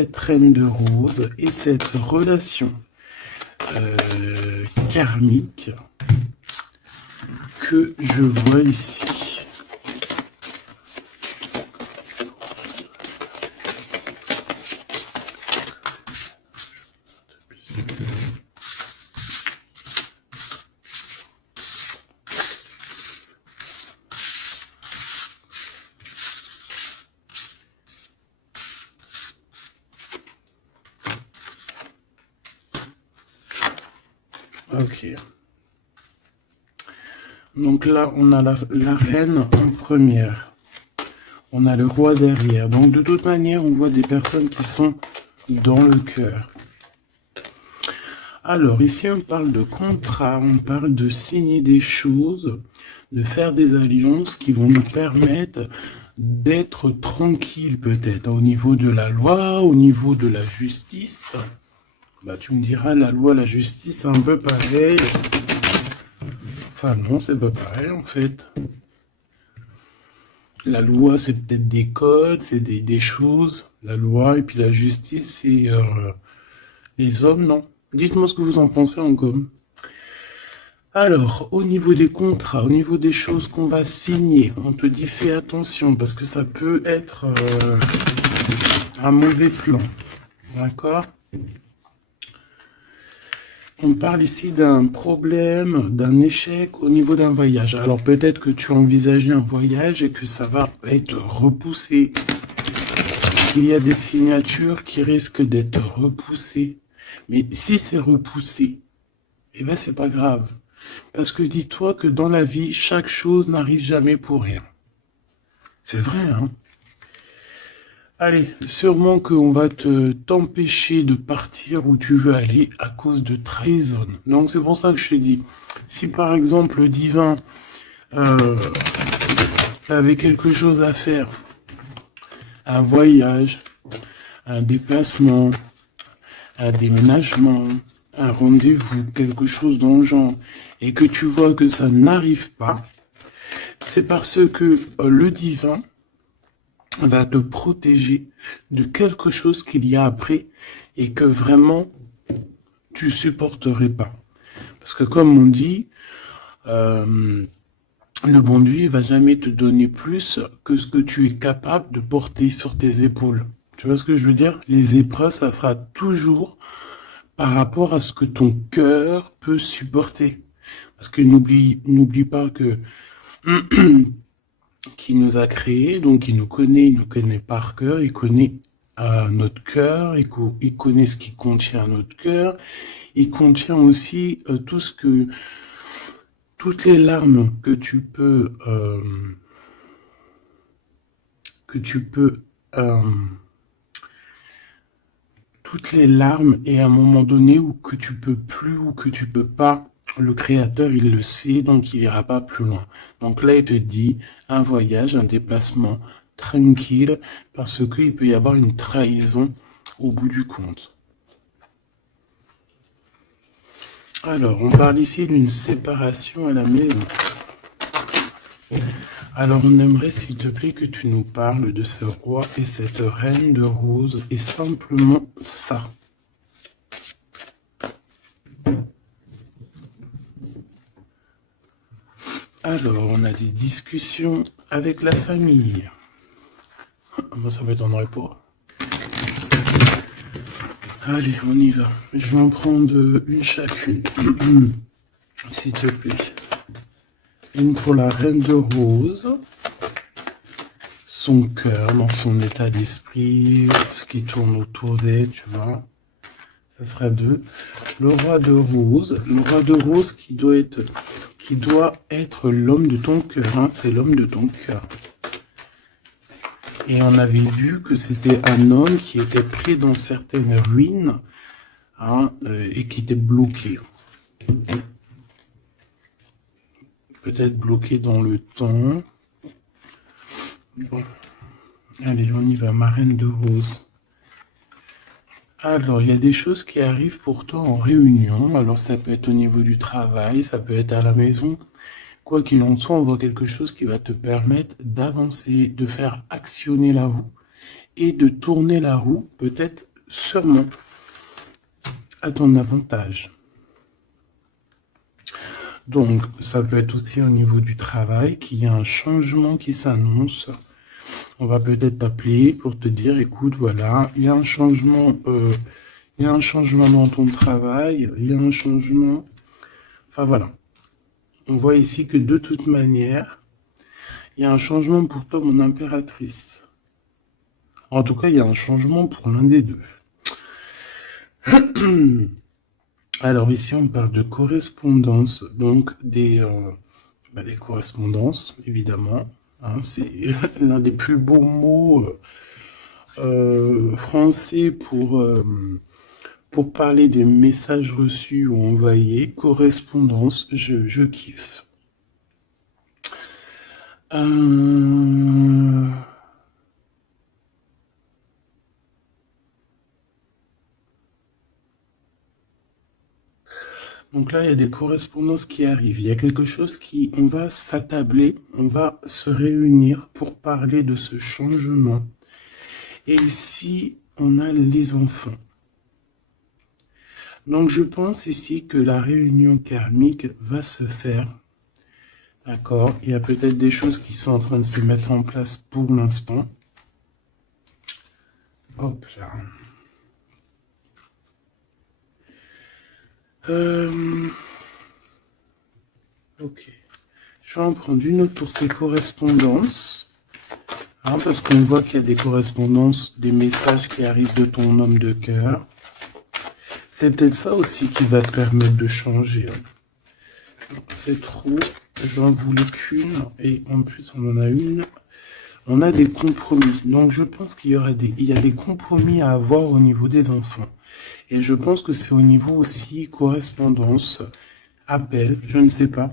cette reine de rose et cette relation karmique que je vois ici. Ok. Donc là, on a la reine en première. On a le roi derrière. Donc de toute manière, on voit des personnes qui sont dans le cœur. Alors ici, on parle de contrat, on parle de signer des choses, de faire des alliances qui vont nous permettre d'être tranquille peut-être au niveau de la loi, au niveau de la justice. Bah, tu me diras, la loi, la justice, c'est un peu pareil. Enfin non, c'est pas pareil en fait. La loi, c'est peut-être des codes, c'est des choses. La loi et puis la justice, c'est les hommes, non? Dites-moi ce que vous en pensez en com. Alors, au niveau des contrats, au niveau des choses qu'on va signer, on te dit fais attention parce que ça peut être un mauvais plan. D'accord? On parle ici d'un problème, d'un échec au niveau d'un voyage. Alors peut-être que tu as envisagé un voyage et que ça va être repoussé. Il y a des signatures qui risquent d'être repoussées. Mais si c'est repoussé, eh ben c'est pas grave. Parce que dis-toi que dans la vie, chaque chose n'arrive jamais pour rien. C'est vrai, hein? Allez, sûrement qu'on va t'empêcher de partir où tu veux aller à cause de trahison. Donc c'est pour ça que je te dis, si par exemple le divin avait quelque chose à faire, un voyage, un déplacement, un déménagement, un rendez-vous, quelque chose dans le genre, et que tu vois que ça n'arrive pas, c'est parce que le divin va te protéger de quelque chose qu'il y a après et que vraiment tu supporterais pas. Parce que comme on dit, le bon Dieu va jamais te donner plus que ce que tu es capable de porter sur tes épaules. Tu vois ce que je veux dire? Les épreuves, ça sera toujours par rapport à ce que ton cœur peut supporter. Parce que n'oublie pas que qui nous a créés, donc il nous connaît par cœur, il connaît notre cœur, il connaît ce qui contient notre cœur, il contient aussi toutes les larmes que tu peux, euh, toutes les larmes et à un moment donné où que tu peux plus ou que tu peux pas. Le créateur, il le sait, donc il ira pas plus loin. Donc là, il te dit un voyage, un déplacement tranquille, parce qu'il peut y avoir une trahison au bout du compte. Alors, on parle ici d'une séparation à la maison. Alors, on aimerait, s'il te plaît, que tu nous parles de ce roi et cette reine de rose, et simplement ça. Alors, on a des discussions avec la famille. Moi, ça m'étonnerait pas. Allez, on y va. Je vais en prendre une chacune. S'il te plaît. Une pour la reine de rose. Son cœur, dans son état d'esprit, ce qui tourne autour d'elle, tu vois. Ça sera 2. Le roi de rose. Le roi de rose qui doit être l'homme de ton cœur. Hein, c'est l'homme de ton cœur. Et on avait vu que c'était un homme qui était pris dans certaines ruines, hein, et qui était bloqué. Peut-être bloqué dans le temps. Bon. Allez, on y va, ma reine de rose. Alors, il y a des choses qui arrivent pour toi en réunion. Alors, ça peut être au niveau du travail, ça peut être à la maison. Quoi qu'il en soit, on voit quelque chose qui va te permettre d'avancer, de faire actionner la roue et de tourner la roue peut-être sûrement à ton avantage. Donc, ça peut être aussi au niveau du travail qu'il y a un changement qui s'annonce. On va peut-être t'appeler pour te dire, écoute, voilà, il y a un changement, dans ton travail, il y a un changement. Enfin voilà, on voit ici que de toute manière, il y a un changement pour toi, mon impératrice. En tout cas, il y a un changement pour l'un des deux. Alors ici, on parle de correspondance, donc des correspondances, évidemment. Hein, c'est l'un des plus beaux mots français pour parler des messages reçus ou envoyés. Correspondance, je kiffe. Donc là, il y a des correspondances qui arrivent. Il y a quelque chose on va s'attabler, on va se réunir pour parler de ce changement. Et ici, on a les enfants. Donc je pense ici que la réunion karmique va se faire. D'accord? Il y a peut-être des choses qui sont en train de se mettre en place pour l'instant. Hop là. Ok. Je vais en prendre une autre pour ces correspondances. Hein, parce qu'on voit qu'il y a des correspondances, des messages qui arrivent de ton homme de cœur. C'est peut-être ça aussi qui va te permettre de changer. C'est trop. J'en voulais qu'une. Et en plus, on en a une. On a des compromis. Donc, je pense qu'il y a des compromis à avoir au niveau des enfants. Et je pense que c'est au niveau aussi correspondance, appel, je ne sais pas.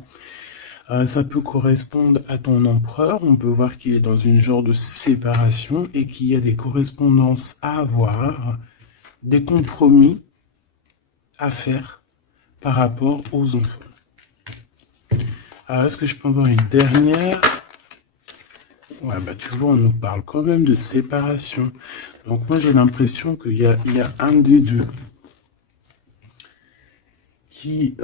Ça peut correspondre à ton empereur. On peut voir qu'il est dans une genre de séparation et qu'il y a des correspondances à avoir, des compromis à faire par rapport aux enfants. Alors, est-ce que je peux avoir une dernière? Ouais, bah tu vois, on nous parle quand même de séparation. Donc moi, j'ai l'impression qu'il y a un des deux qui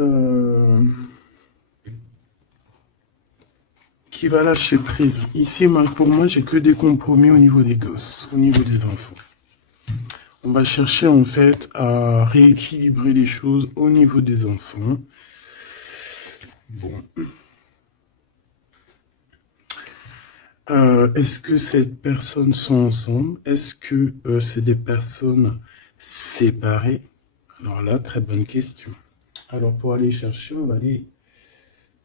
va lâcher prise. Ici, pour moi, j'ai que des compromis au niveau des gosses, au niveau des enfants. On va chercher en fait à rééquilibrer les choses au niveau des enfants. Bon. Est-ce que ces personnes sont ensemble? Est-ce que c'est des personnes séparées? Alors là, très bonne question. Alors pour aller chercher, on va aller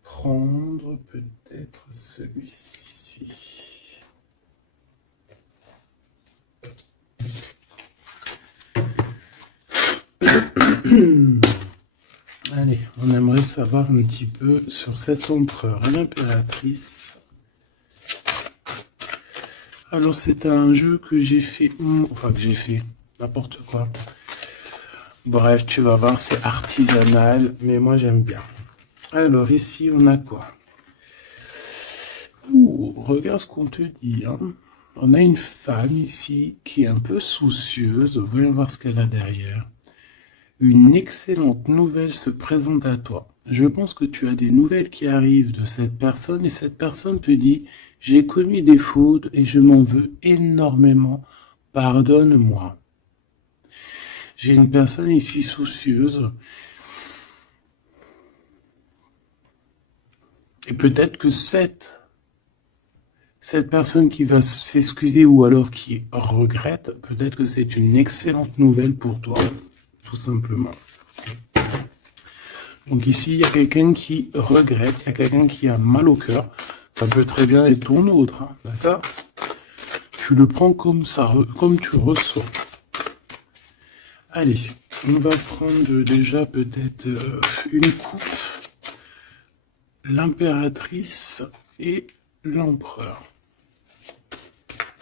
prendre peut-être celui-ci. Allez, on aimerait savoir un petit peu sur cet empereur et l'impératrice. Alors c'est un jeu que j'ai fait, n'importe quoi. Bref, tu vas voir, c'est artisanal, mais moi j'aime bien. Alors ici, on a quoi? Ouh, regarde ce qu'on te dit. Hein. On a une femme ici qui est un peu soucieuse. Voyons voir ce qu'elle a derrière. Une excellente nouvelle se présente à toi. Je pense que tu as des nouvelles qui arrivent de cette personne et cette personne te dit « J'ai commis des fautes et je m'en veux énormément. Pardonne-moi. » J'ai une personne ici soucieuse. Et peut-être que cette personne qui va s'excuser ou alors qui regrette, peut-être que c'est une excellente nouvelle pour toi, tout simplement. Donc ici, il y a quelqu'un qui regrette, il y a quelqu'un qui a mal au cœur. Ça peut très bien être ton autre, hein, d'accord? Tu le prends comme ça, comme tu ressens. Allez, on va prendre déjà peut-être une coupe. L'impératrice et l'empereur.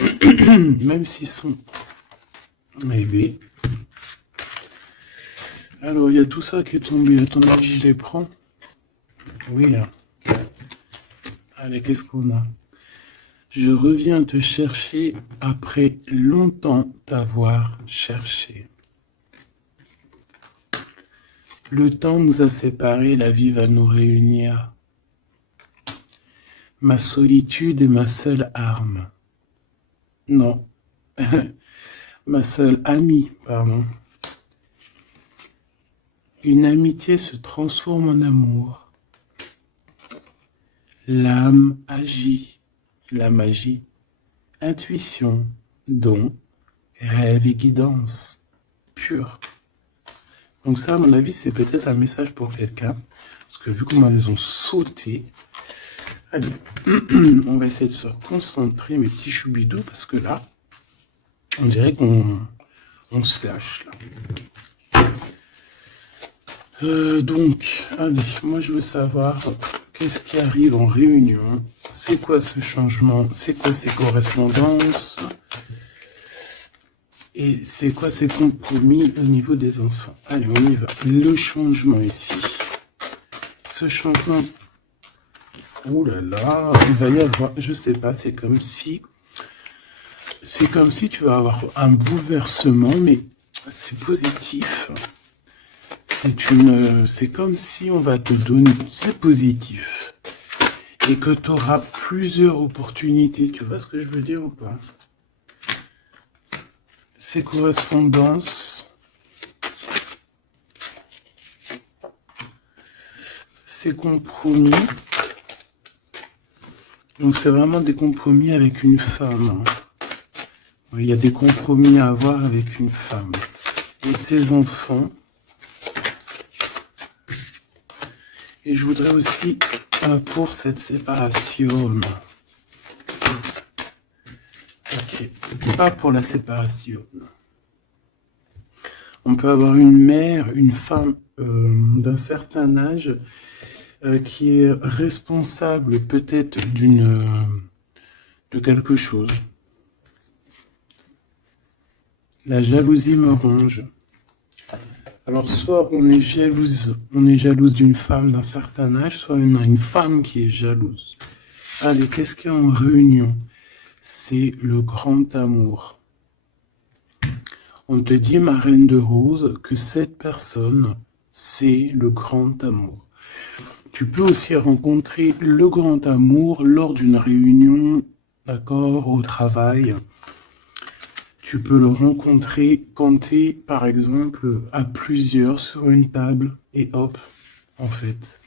Même s'ils sont rêvés. Alors, il y a tout ça qui est tombé. À ton avis, je les prends? Oui. Hein. Allez, qu'est-ce qu'on a? Je reviens te chercher après longtemps t'avoir cherché. Le temps nous a séparés, la vie va nous réunir. Ma solitude est ma seule arme. Non. Ma seule amie, pardon. Une amitié se transforme en amour. L'âme agit, la magie, intuition, don, rêve et guidance, pure. Donc ça, à mon avis, c'est peut-être un message pour quelqu'un, parce que vu comment elles ont sauté, allez, on va essayer de se concentrer, mes petits choubidous, parce que là, on dirait qu'on se lâche, là. Donc, allez, moi je veux savoir qu'est-ce qui arrive en réunion, c'est quoi ce changement, c'est quoi ces correspondances, et c'est quoi ces compromis au niveau des enfants. Allez, on y va. Le changement ici. Ce changement, oh là là, il va y avoir, je sais pas, c'est comme si tu vas avoir un bouleversement, mais c'est positif. C'est comme si on va te donner, c'est positif, et que tu auras plusieurs opportunités. Tu vois ce que je veux dire ou pas? Ces correspondances, ces compromis. Donc c'est vraiment des compromis avec une femme. Il y a des compromis à avoir avec une femme. Et ses enfants. Et je voudrais aussi pour cette séparation. Ok, pas pour la séparation. On peut avoir une mère, une femme d'un certain âge qui est responsable peut-être de quelque chose. La jalousie me ronge. Alors, soit on est jalouse d'une femme d'un certain âge, soit on a une femme qui est jalouse. Allez, qu'est-ce qu'il y a en réunion? C'est le grand amour. On te dit, ma reine de rose, que cette personne, c'est le grand amour. Tu peux aussi rencontrer le grand amour lors d'une réunion, d'accord, au travail. Tu peux le rencontrer quand tu es, par exemple, à plusieurs sur une table, et hop, en fait.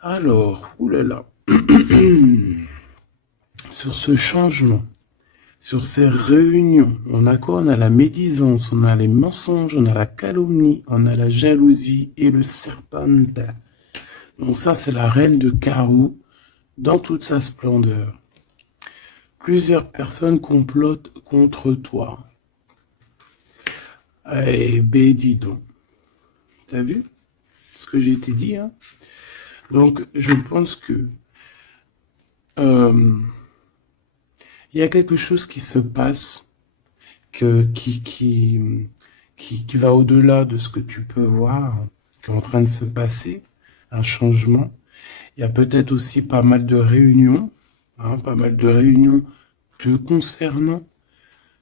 Alors, oulala, sur ce changement, sur ces réunions, on a quoi? On a la médisance, on a les mensonges, on a la calomnie, on a la jalousie et le serpentin. Donc ça, c'est la reine de carreau dans toute sa splendeur. Plusieurs personnes complotent contre toi. Eh ben, dis donc. T'as vu ce que j'ai été dit, hein? Donc, je pense que il y a quelque chose qui se passe qui va au-delà de ce que tu peux voir, qui est en train de se passer, un changement. Il y a peut-être aussi pas mal de réunions, hein, pas mal de réunions te concernant.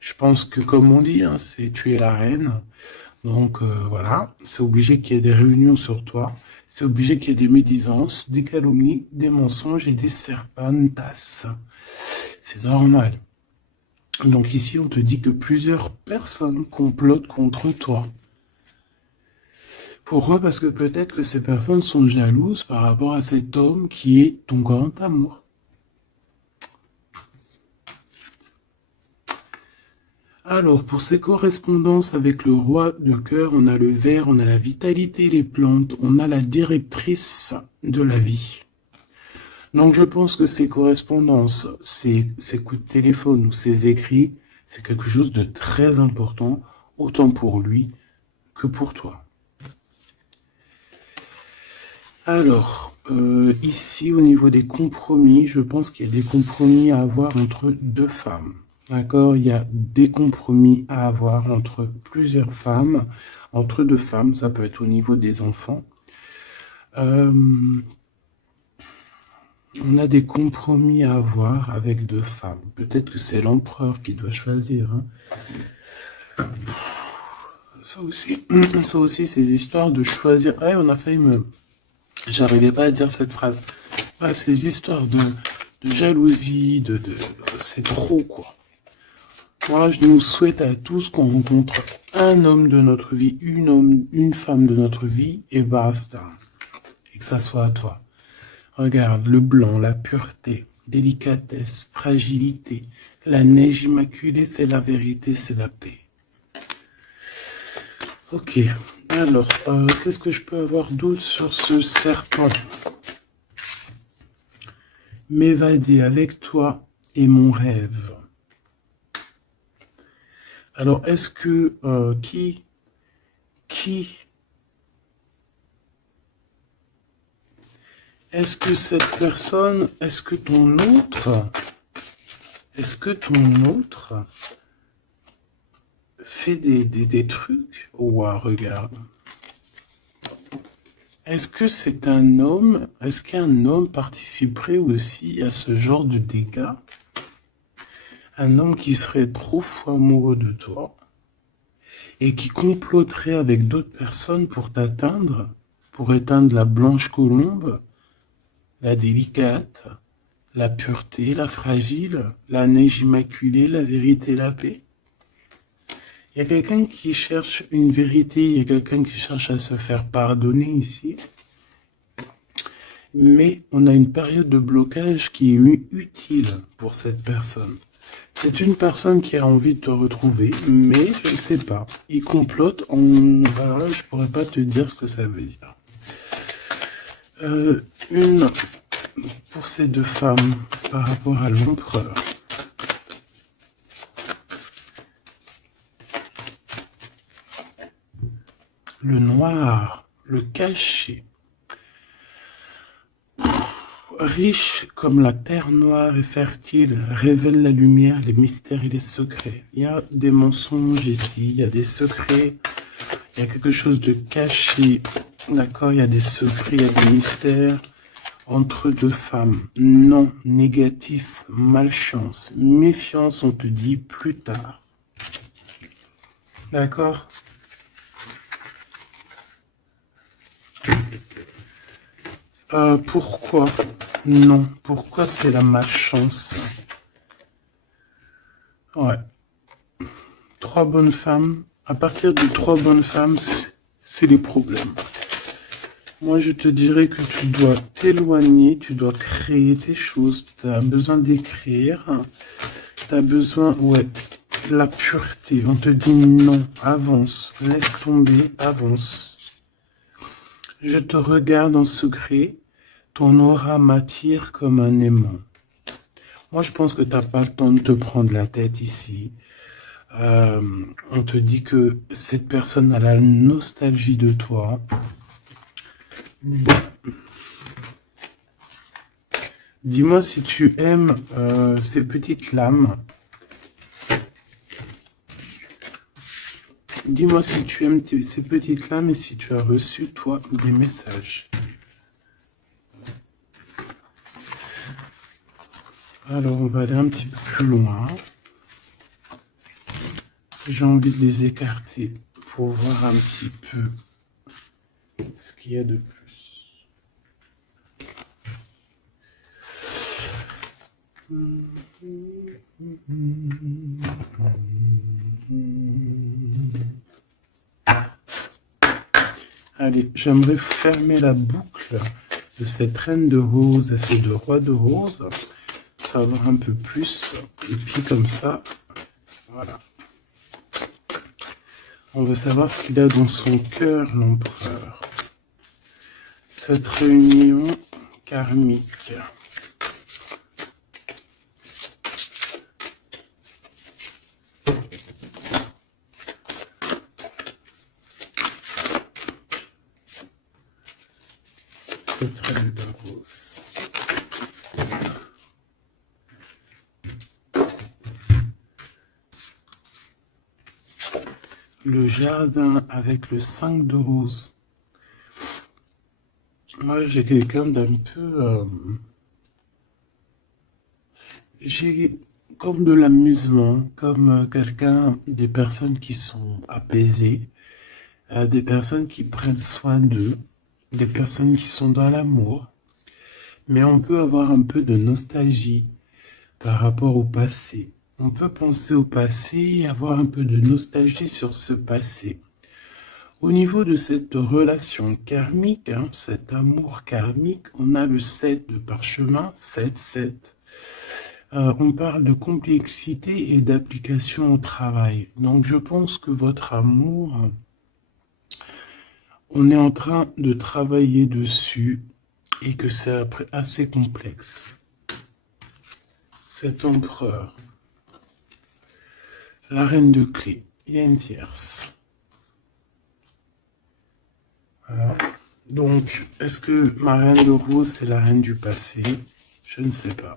Je pense que, comme on dit, hein, c'est tu es la reine. Donc voilà, c'est obligé qu'il y ait des réunions sur toi. C'est obligé qu'il y ait des médisances, des calomnies, des mensonges et des serpentas. C'est normal. Donc ici, on te dit que plusieurs personnes complotent contre toi. Pourquoi? Parce que peut-être que ces personnes sont jalouses par rapport à cet homme qui est ton grand amour. Alors, pour ces correspondances avec le roi de cœur, on a le ver, on a la vitalité, les plantes, on a la directrice de la vie. Donc, je pense que ces correspondances, ces coups de téléphone ou ces écrits, c'est quelque chose de très important, autant pour lui que pour toi. Alors, ici, au niveau des compromis, je pense qu'il y a des compromis à avoir entre deux femmes. D'accord? Il y a des compromis à avoir entre plusieurs femmes, entre deux femmes, ça peut être au niveau des enfants. On a des compromis à avoir avec deux femmes. Peut-être que c'est l'empereur qui doit choisir, hein. Ça aussi, ça aussi, ces histoires de choisir. Ouais, on a failli me. J'arrivais pas à dire cette phrase. Bref, ces histoires de jalousie, c'est trop, quoi. Moi, je nous souhaite à tous qu'on rencontre un homme de notre vie, une femme de notre vie, et basta. Et que ça soit à toi. Regarde, le blanc, la pureté, délicatesse, fragilité. La neige immaculée, c'est la vérité, c'est la paix. Ok, alors, qu'est-ce que je peux avoir d'autre sur ce serpent? M'évader avec toi est mon rêve. Alors, est-ce que, est-ce que cette personne, est-ce que ton autre fait des trucs? Ouah, regarde. Est-ce que c'est un homme, est-ce qu'un homme participerait aussi à ce genre de dégâts? Un homme qui serait trop fou amoureux de toi et qui comploterait avec d'autres personnes pour t'atteindre, pour éteindre la blanche colombe, la délicate, la pureté, la fragile, la neige immaculée, la vérité, la paix. Il y a quelqu'un qui cherche une vérité, il y a quelqu'un qui cherche à se faire pardonner ici. Mais on a une période de blocage qui est utile pour cette personne. C'est une personne qui a envie de te retrouver, mais je ne sais pas. Il complote alors là, je pourrais pas te dire ce que ça veut dire. Une pour ces deux femmes par rapport à l'empereur. Le noir, le caché. Riche comme la terre noire et fertile, révèle la lumière, les mystères et les secrets. Il y a des mensonges ici, il y a des secrets, il y a quelque chose de caché, d'accord? Il y a des secrets, il y a des mystères entre deux femmes. Non, négatif, malchance, méfiance, on te dit plus tard. D'accord? Pourquoi? Non, pourquoi c'est la malchance? Ouais. Trois bonnes femmes. À partir de trois bonnes femmes, c'est les problèmes. Moi, je te dirais que tu dois t'éloigner, tu dois créer tes choses. Tu as besoin d'écrire. Tu as besoin, ouais, la pureté. On te dit non, avance, laisse tomber, avance. Je te regarde en secret. Ton aura m'attire comme un aimant. Moi, je pense que tu n'as pas le temps de te prendre la tête ici. On te dit que cette personne a la nostalgie de toi. Bon. Dis-moi si tu aimes ces petites lames. Dis-moi si tu aimes ces petites lames et si tu as reçu, toi, des messages. Alors, on va aller un petit peu plus loin. J'ai envie de les écarter pour voir un petit peu ce qu'il y a de plus. Allez, j'aimerais fermer la boucle de cette reine de rose et ces deux rois de rose. Savoir un peu plus. Et puis comme ça, voilà. On veut savoir ce qu'il a dans son cœur, l'empereur. Cette réunion karmique. Cette reine de rose. Le jardin avec le 5 de rose. Moi, j'ai quelqu'un d'un peu... j'ai comme de l'amusement, comme quelqu'un, des personnes qui sont apaisées, des personnes qui prennent soin d'eux, des personnes qui sont dans l'amour, mais on peut avoir un peu de nostalgie par rapport au passé. On peut penser au passé et avoir un peu de nostalgie sur ce passé. Au niveau de cette relation karmique, cet amour karmique, on a le 7 de parchemin, 7. On parle de complexité et d'application au travail. Donc je pense que votre amour, on est en train de travailler dessus et que c'est assez complexe. Cet empereur, la reine de clé, il y a une tierce. Voilà. Donc, est-ce que ma reine de rose, c'est la reine du passé? Je ne sais pas.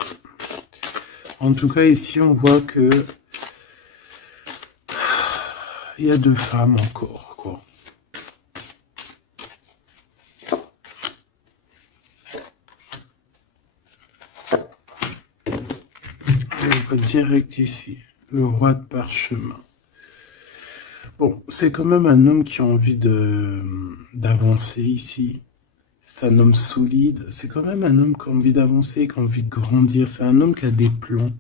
En tout cas, ici, on voit que il y a 2 femmes encore, quoi. On va direct ici, le roi de parchemin. Bon, c'est quand même un homme qui a envie d'avancer ici. C'est un homme solide. C'est quand même un homme qui a envie d'avancer, qui a envie de grandir. C'est un homme qui a des plans.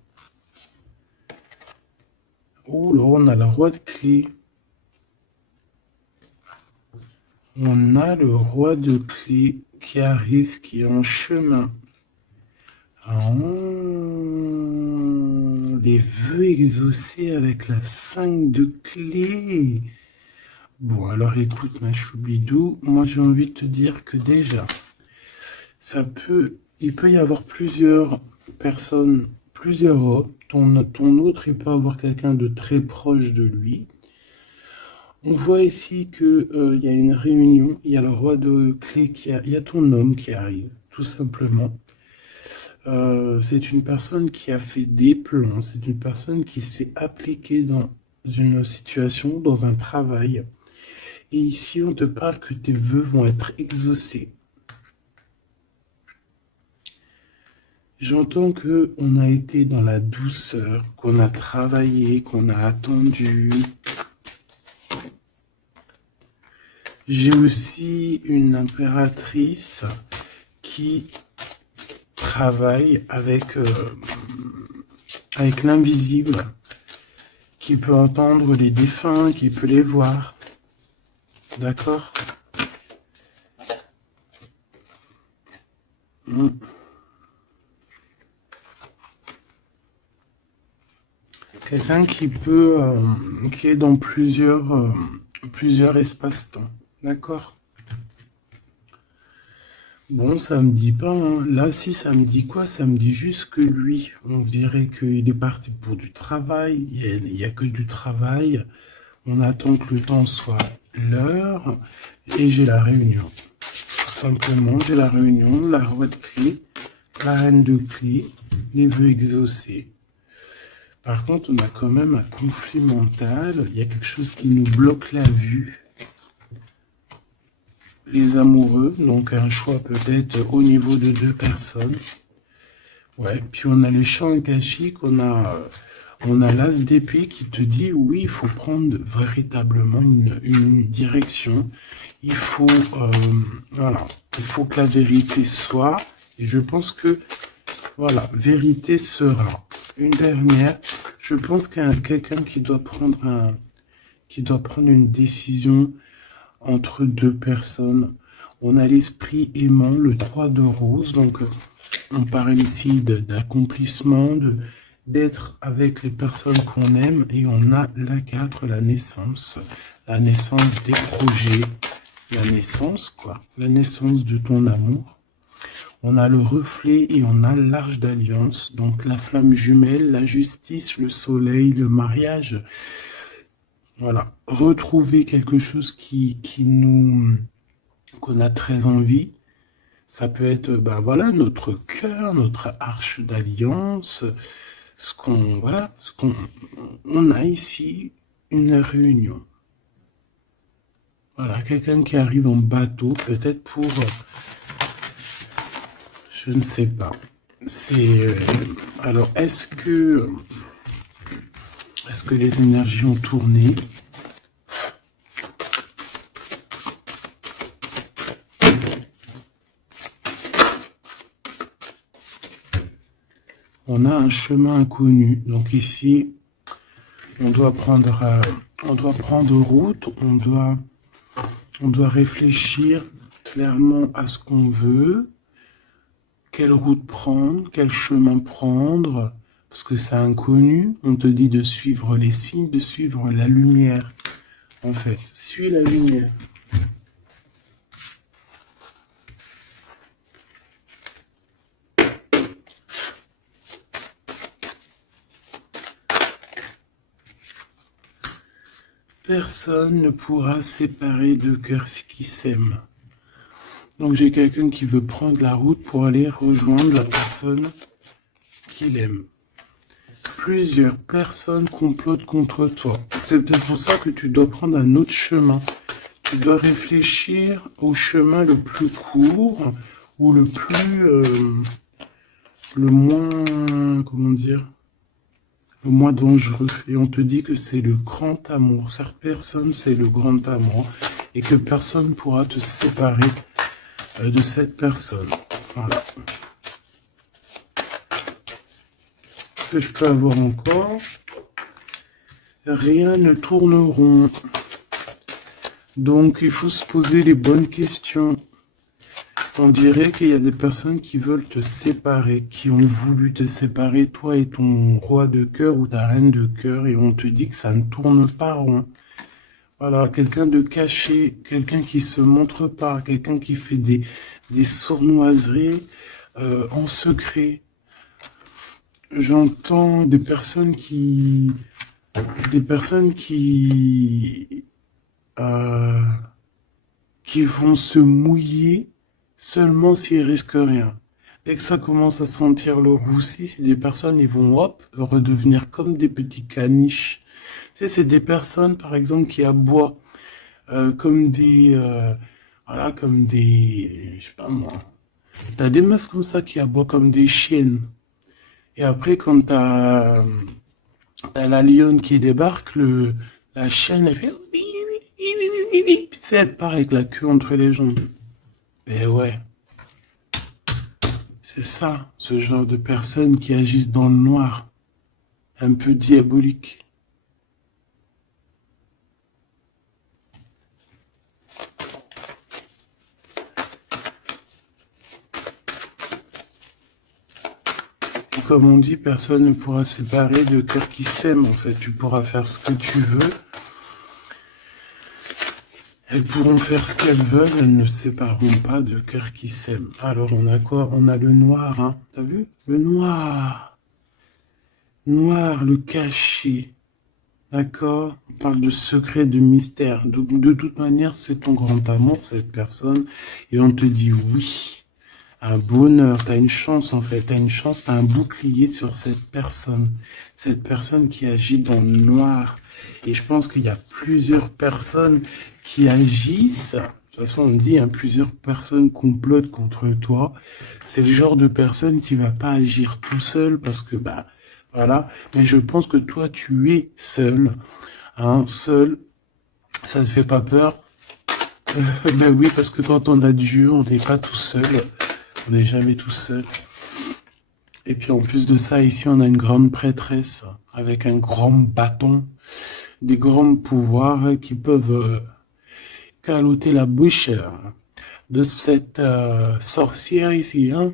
Oh là, on a la roi de clé. On a le roi de clé qui arrive, qui est en chemin. Les vœux exaucés avec la 5 de clé. Bon, alors écoute, ma choubidou, moi j'ai envie de te dire que déjà, il peut y avoir plusieurs personnes, plusieurs hommes. Ton autre, il peut avoir quelqu'un de très proche de lui. On voit ici que il y a une réunion, il y a le roi de clé il y a ton homme qui arrive, tout simplement. C'est une personne qui a fait des plans, c'est une personne qui s'est appliquée dans une situation, dans un travail. Et ici, on te parle que tes vœux vont être exaucés. J'entends que on a été dans la douceur, qu'on a travaillé, qu'on a attendu. J'ai aussi une impératrice qui travaille avec l'invisible, qui peut entendre les défunts, qui peut les voir. D'accord? Quelqu'un qui peut, qui est dans plusieurs espaces-temps. D'accord? Bon, ça me dit pas, hein. Là, si, ça me dit quoi? Ça me dit juste que lui, on dirait qu'il est parti pour du travail. Il y a que du travail. On attend que le temps soit l'heure. Et j'ai la réunion. Tout simplement, j'ai la réunion, la roi de clé, la reine de clé, les vœux exaucés. Par contre, on a quand même un conflit mental. Il y a quelque chose qui nous bloque la vue. Les amoureux, donc un choix peut-être au niveau de 2 personnes. Ouais, puis on a les champs akashiques, on a l'as d'épée qui te dit oui, il faut prendre véritablement une direction. Il faut, voilà, il faut que la vérité soit, et je pense que, voilà, vérité sera. Une dernière, je pense qu'il y a quelqu'un qui doit prendre une décision entre 2 personnes. On a l'esprit aimant, le 3 de rose, donc on parle ici d'accomplissement, d'être avec les personnes qu'on aime, et on a la 4, la naissance des projets, la naissance, quoi, la naissance de ton amour. On a le reflet et on a l'arche d'alliance, donc la flamme jumelle, la justice, le soleil, le mariage. Voilà, retrouver quelque chose qu'on a très envie. Ça peut être, ben voilà, notre cœur, notre arche d'alliance, on a ici une réunion. Voilà, quelqu'un qui arrive en bateau, peut-être pour, je ne sais pas. Alors, est-ce que les énergies ont tourné? on a un chemin inconnu. Donc ici, on doit prendre route, on doit réfléchir clairement à ce qu'on veut, quelle route prendre, quel chemin prendre, parce que c'est inconnu. On te dit de suivre les signes, de suivre la lumière. En fait, suis la lumière. Personne ne pourra séparer deux cœurs qui s'aiment. Donc j'ai quelqu'un qui veut prendre la route pour aller rejoindre la personne qu'il aime. Plusieurs personnes complotent contre toi. C'est peut-être pour ça que tu dois prendre un autre chemin. Tu dois réfléchir au chemin le plus court ou le moins, comment dire, le moins dangereux. Et on te dit que c'est le grand amour. Cette personne, c'est le grand amour. Et que personne ne pourra te séparer de cette personne. Voilà. Que je peux avoir encore. Rien ne tourne rond. Donc, il faut se poser les bonnes questions. On dirait qu'il y a des personnes qui veulent te séparer, qui ont voulu te séparer, toi et ton roi de cœur ou ta reine de cœur, et on te dit que ça ne tourne pas rond. Voilà, quelqu'un de caché, quelqu'un qui se montre pas, quelqu'un qui fait des sournoiseries en secret. J'entends des personnes qui vont se mouiller seulement s'ils risquent rien. Dès que ça commence à sentir le roussi, c'est des personnes, ils vont hop, redevenir comme des petits caniches. Tu sais, c'est des personnes, par exemple, qui aboient comme des, voilà, comme des, je sais pas moi. T'as des meufs comme ça qui aboient comme des chiennes. Et après, quand t'as la lionne qui débarque, la chienne, elle fait, puis tu sais, elle part avec la queue entre les jambes. Ben ouais. C'est ça, ce genre de personnes qui agissent dans le noir, un peu diabolique. Comme on dit, personne ne pourra séparer de cœurs qui s'aiment, en fait. Tu pourras faire ce que tu veux. Elles pourront faire ce qu'elles veulent, elles ne sépareront pas de cœurs qui s'aiment. Alors, on a quoi? On a le noir, hein. T'as vu? Le noir. Noir, le caché. D'accord? On parle de secret, de mystère. Donc, de toute manière, c'est ton grand amour, cette personne. Et on te dit oui. Un bonheur, t'as une chance en fait, t'as une chance, t'as un bouclier sur cette personne qui agit dans le noir. Et je pense qu'il y a plusieurs personnes qui agissent, de toute façon on dit, hein, plusieurs personnes complotent contre toi. C'est le genre de personne qui va pas agir tout seul parce que, bah, voilà. Mais je pense que toi tu es seul, hein, seul, ça ne fait pas peur. Ben oui, parce que quand on a Dieu, on n'est pas tout seul. On n'est jamais tout seul. Et puis en plus de ça, ici, on a une grande prêtresse avec un grand bâton, des grands pouvoirs qui peuvent caloter la bouche de cette sorcière ici. Hein?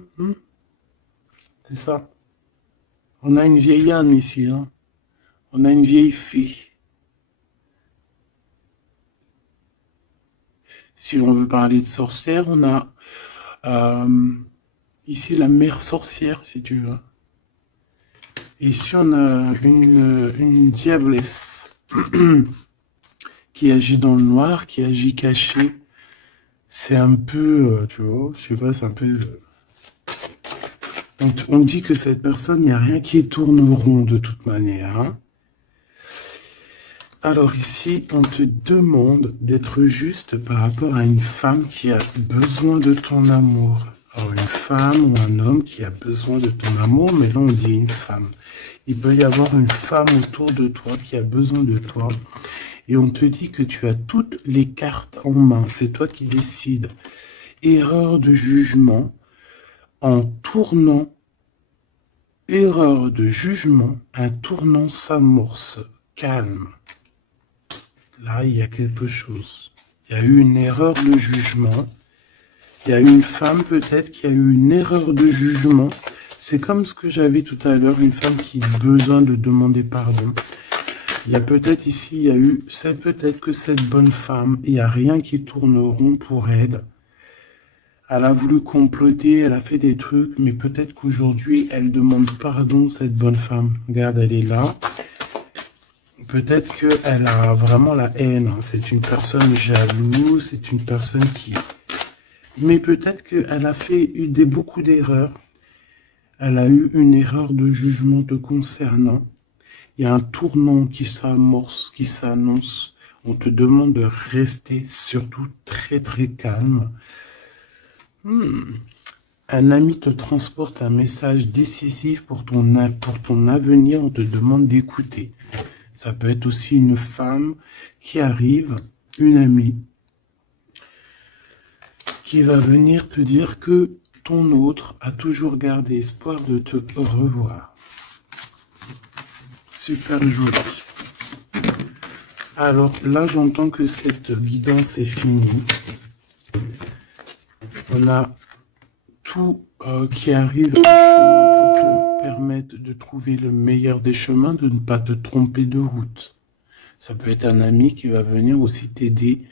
C'est ça. On a une vieille âme ici. Hein? On a une vieille fée. Si on veut parler de sorcière, on a ici la mère sorcière, si tu veux. Et ici, on a une diablesse qui agit dans le noir, qui agit caché. C'est un peu, tu vois, je sais pas, c'est un peu... On dit que cette personne, il n'y a rien qui tourne rond de toute manière. Hein. Alors ici, on te demande d'être juste par rapport à une femme qui a besoin de ton amour. Alors une femme ou un homme qui a besoin de ton amour, mais là on dit une femme. Il peut y avoir une femme autour de toi qui a besoin de toi. Et on te dit que tu as toutes les cartes en main. C'est toi qui décides. Erreur de jugement en tournant Erreur de jugement, un tournant s'amorce. Calme. Là, il y a quelque chose. Il y a eu une erreur de jugement. Il y a une femme peut-être qui a eu une erreur de jugement. C'est comme ce que j'avais tout à l'heure, une femme qui a besoin de demander pardon. Il y a peut-être ici, il y a eu, c'est peut-être que cette bonne femme, il n'y a rien qui tourne rond pour elle. Elle a voulu comploter, elle a fait des trucs, mais peut-être qu'aujourd'hui, elle demande pardon, cette bonne femme. Regarde, elle est là. Peut-être qu'elle a vraiment la haine. C'est une personne jalouse, c'est une personne qui... Mais peut-être qu'elle a fait beaucoup d'erreurs. Elle a eu une erreur de jugement te concernant. Il y a un tournant qui s'amorce, qui s'annonce. On te demande de rester surtout très très calme. Un ami te transporte un message décisif pour ton avenir. On te demande d'écouter. Ça peut être aussi une femme qui arrive, une amie, qui va venir te dire que ton autre a toujours gardé espoir de te revoir. Super joli. Alors là, j'entends que cette guidance est finie. On a tout qui arrive au chemin pour te permettre de trouver le meilleur des chemins, de ne pas te tromper de route. Ça peut être un ami qui va venir aussi t'aider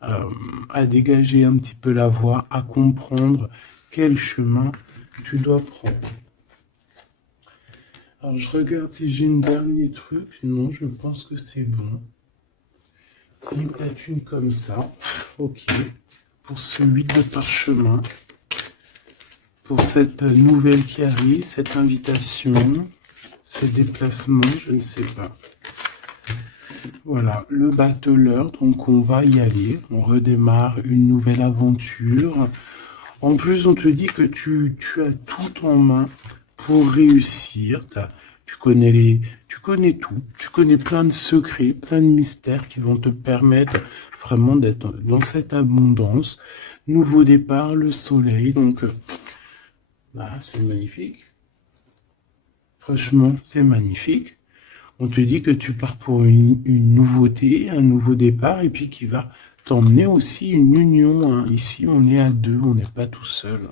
à dégager un petit peu la voie, à comprendre quel chemin tu dois prendre. Alors je regarde si j'ai un dernier truc. Non, je pense que c'est bon. Si peut-être une comme ça. Ok. Pour ce 8 de parchemin. Pour cette nouvelle qui arrive, cette invitation, ce déplacement, je ne sais pas. Voilà, le battleur, donc on va y aller. On redémarre une nouvelle aventure. En plus, on te dit que tu as tout en main pour réussir. Tu connais tout. Tu connais plein de secrets, plein de mystères qui vont te permettre vraiment d'être dans cette abondance. Nouveau départ, le soleil, donc... c'est magnifique. Franchement, c'est magnifique. On te dit que tu pars pour une nouveauté, un nouveau départ, et puis qui va t'emmener aussi une union. Ici, on est à deux, on n'est pas tout seul.